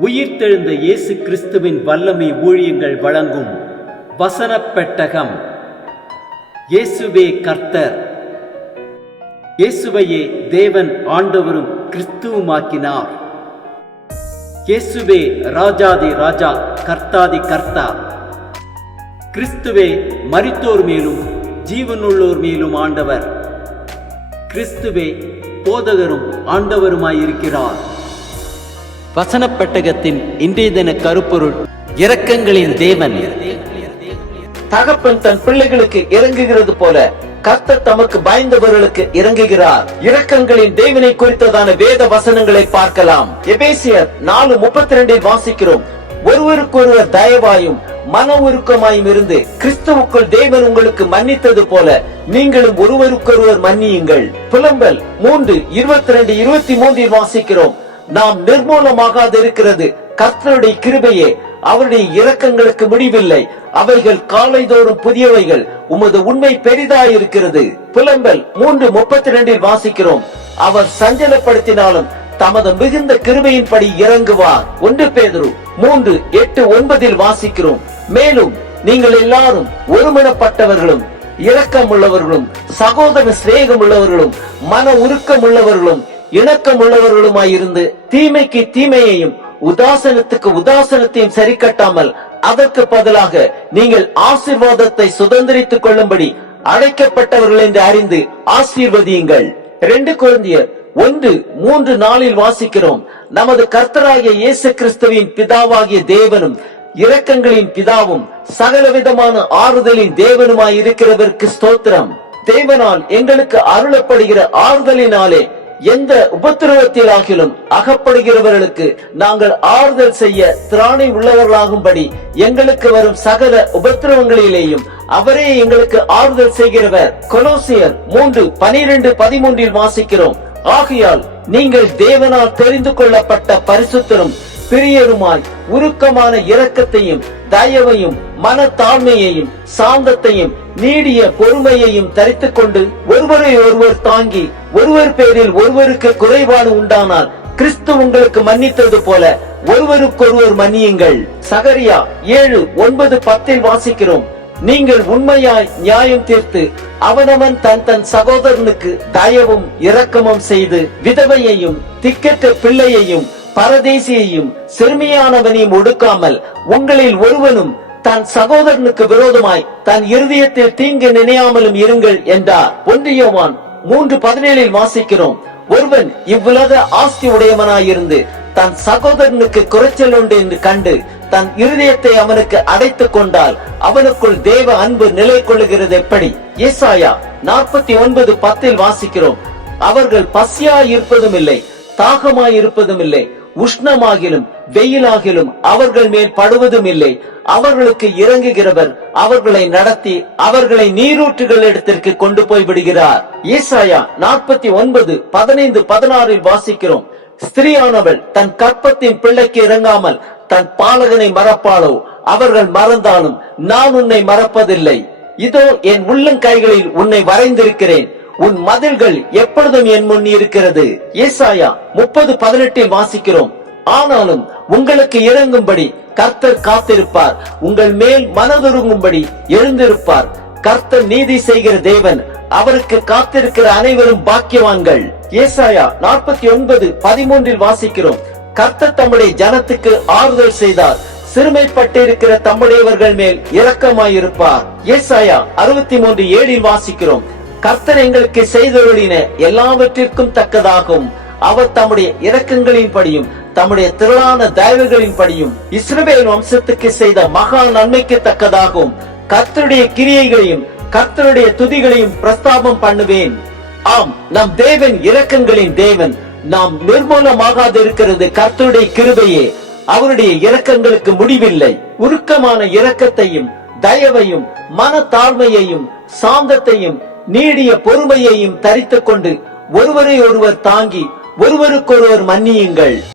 உயிர்த்தெழுந்த இயேசு கிறிஸ்துவின் வல்லமை ஊழியங்கள் வழங்கும் வசனப் பெட்டகம். இயேசுவே கர்த்தர். இயேசுவையே தேவன் ஆண்டவரும் கிறிஸ்துவுமாக்கினார். இயேசுவே ராஜாதி ராஜா, கர்த்தாதி கர்த்தா. கிறிஸ்துவே மரித்தோர் மேலும் ஜீவனுள்ளோர் மேலும் ஆண்டவர். கிறிஸ்துவே போதகரும் ஆண்டவருமாயிருக்கிறார். வசனப் பெட்டகத்தின் இன்றைய தின கருப்பொருள்: இரக்கங்களின் தேவன். தகப்பன் தன் பிள்ளைகளுக்கு இறங்குகிறது போல கர்த்தர் தமக்கு பயந்தவர்களுக்கு இறங்குகிறார். இரக்கங்களின் தேவனை குறித்ததான வேத வசனங்களை பார்க்கலாம். எபேசியர் 4:32 வாசிக்கிறோம்: ஒருவருக்கொருவர் தயவாயும் மன உருக்கமாயும் இருந்து கிறிஸ்துவுக்குள் தேவன் உங்களுக்கு மன்னித்தது போல நீங்களும் ஒருவருக்கொருவர் மன்னியுங்கள். புலம்பல் 3:22-23 வாசிக்கிறோம்: நாம் நிர்மூலமாகாது இருக்கிறது கர்த்தருடைய கிருபையே, அவருடைய இரக்கங்களுக்கு முடிவில்லை, அவைகள் காலைதோறும் புதியவைகள், உமது உண்மை பெரிதாயிருக்கிறது. புலம்பல் 3:32 வாசிக்கிறோம்: அவர் சஞ்சலப்படுத்தினாலும் தமது மிகுந்த கிருபையின்படி இறங்குவார். 1 பேதுரு 3:8-9 வாசிக்கிறோம்: மேலும் நீங்கள் எல்லாரும் ஒருமனப்பட்டவர்களும் இரக்கம் உள்ளவர்களும் சகோதர சிநேகம் உள்ளவர்களும் மன உருக்கம் உள்ளவர்களும் இணக்கம் உள்ளவர்களுமாயிருந்து தீமைக்கு தீமையையும் உதாசனத்துக்கு உதாசனத்தையும் சரி கட்டாமல் அதற்கு பதிலாக நீங்கள் ஆசீர்வாதத்தை சுதந்திரித்துக் கொள்ளும்படி அழைக்கப்பட்டவர்கள் என்று அறிந்து ஆசீர்வதியுங்கள். 2 கொரிந்தியர் 1:3-4 வாசிக்கிறோம்: நமது கர்த்தராகிய இயேசு கிறிஸ்துவின் பிதாவாகிய தேவனும் இரக்கங்களின் பிதாவும் சகலவிதமான ஆறுதலின் தேவனுமாய் இருக்கிறவருக்கு ஸ்தோத்திரம். தேவனால் எங்களுக்கு அருளப்படுகிற ஆறுதலினாலே எந்த உபத்திரவத்திலாகிலும் அகப்படுகிறவர்களுக்கு நாங்கள் ஆறுதல் செய்ய திராணி உள்ளவர்களாகும்படி எங்களுக்கு வரும் சகல உபத்திரவங்களிலேயும் அவரே எங்களுக்கு ஆறுதல் செய்கிறவர். கொலோசியர் 3:12-13 வாசிக்கிறோம்: ஆகையால் நீங்கள் தேவனால் தெரிந்து கொள்ளப்பட்ட பரிசுத்தரும் பிரியருமாய் உருக்கமான இரக்கத்தையும் தயவையும் மன தாழ்மையையும் சாந்தத்தையும் நீடிய பொறுமையையும் தரித்துக் கொண்டு ஒருவரை ஒருவர் தாங்கி ஒருவர் பேரில் ஒருவருக்கு குறைபாடு உண்டானால் கிறிஸ்து உங்களுக்கு மன்னித்தது போல ஒருவருக்கொருவர் மன்னியுங்கள். சகரியா 7:9-10 வாசிக்கிறோம்: நீங்கள் உண்மையாய் நியாயம் தீர்த்து அவனவன் தன் சகோதரனுக்கு தயவும் இரக்கமும் செய்து விதவையையும் திக்கற்ற பிள்ளையையும் பரதேசியையும் சிறுமியானவனையும் ஒடுக்காமல் உங்களில் ஒருவனும் தன் சகோதரனுக்கு விரோதமாய் தன் இருதயத்தில் தீங்கு நினையாமலும் இருங்கள் என்றார். 1 யோவான் 3:17 வாசிக்கிறோம்: ஒருவன் இவ்வுலக ஆஸ்தி உடையவனாயிருந்து தன் சகோதரனுக்கு குறைச்சல் உண்டு என்று கண்டு தன் இருதயத்தை அவனுக்கு அடைத்துக் கொண்டால் அவனுக்குள் தேவ அன்பு நிலை கொள்ளுகிறது எப்படி? ஏசாயா 49:10 வாசிக்கிறோம்: அவர்கள் பசியாய் இருப்பதும் இல்லை, தாகமாய் இருப்பதும் இல்லை, உஷ்ணமாகிலும் வெயிலாகிலும் அவர்கள் மேல் படுவதும் இல்லை. அவர்களுக்கு இறங்குகிறவர் அவர்களை நடத்தி அவர்களை நீரூற்றுகள் இடத்திற்கு கொண்டு போய் விடுகிறார். ஏசாயா 49:15-16 வாசிக்கிறோம்: ஸ்திரீயானவள் தன் கற்பத்தின் பிள்ளைக்கு இறங்காமல் தன் பாலகனை மறப்பாளோ? அவர்கள் மறந்தாலும் நான் உன்னை மறப்பதில்லை. இதோ என் உள்ளங்கைகளில் உன்னை வரைந்திருக்கிறேன், உன் மதில்கள் எப்பொழுதும் என் முன் இருக்கிறது. ஏசாயா 30:18 வாசிக்கிறோம்: ஆனாலும் உங்களுக்கு இறங்கும்படி கர்த்தர் காத்திருப்பார், உங்கள் மேல் மனதுருங்கும்படி எழுந்திருப்பார். கர்த்தர் நீதி செய்கிற தேவன், அவருக்கு காத்திருக்கிற அனைவரும் பாக்கியவான்கள். ஏசாயா 49:13 வாசிக்கிறோம்: கர்த்தர் தம்முடைய ஜனத்துக்கு ஆறுதல் செய்தார், சிறுமைப்பட்டிருக்கிற தம்முடையவர்கள் மேல் இரக்கமாயிருப்பார். ஏசாயா 63:7 வாசிக்கிறோம்: கர்த்தர் எங்களுக்கு செய்தருளின எல்லாவற்றிற்கும் தக்கதாகும், அவர் தம்முடைய இரக்கங்களின் படியும் தம்முடைய திரளான தயவுகளின் படியும் இஸ்ரவேல் வம்சத்துக்கு செய்த மகா நன்மைக்கு தக்கதாகும். கர்த்தருடைய கிரியைகளையும் கர்த்தருடைய துதிகளையும் பிரஸ்தாபம் பண்ணுவேன். ஆம், நம் தேவன் இரக்கங்களின் தேவன். நாம் நிர்மூலமாகாது இருக்கிறது கர்த்தருடைய கிருபையே, அவருடைய இரக்கங்களுக்கு முடிவில்லை. உருக்கமான இரக்கத்தையும் தயவையும் மன தாழ்மையையும் சாந்தத்தையும் நீடிய பொறுமையையும் தரித்துக் கொண்டு ஒருவரை ஒருவர் தாங்கி ஒருவருக்கொருவர் மன்னியுங்கள்.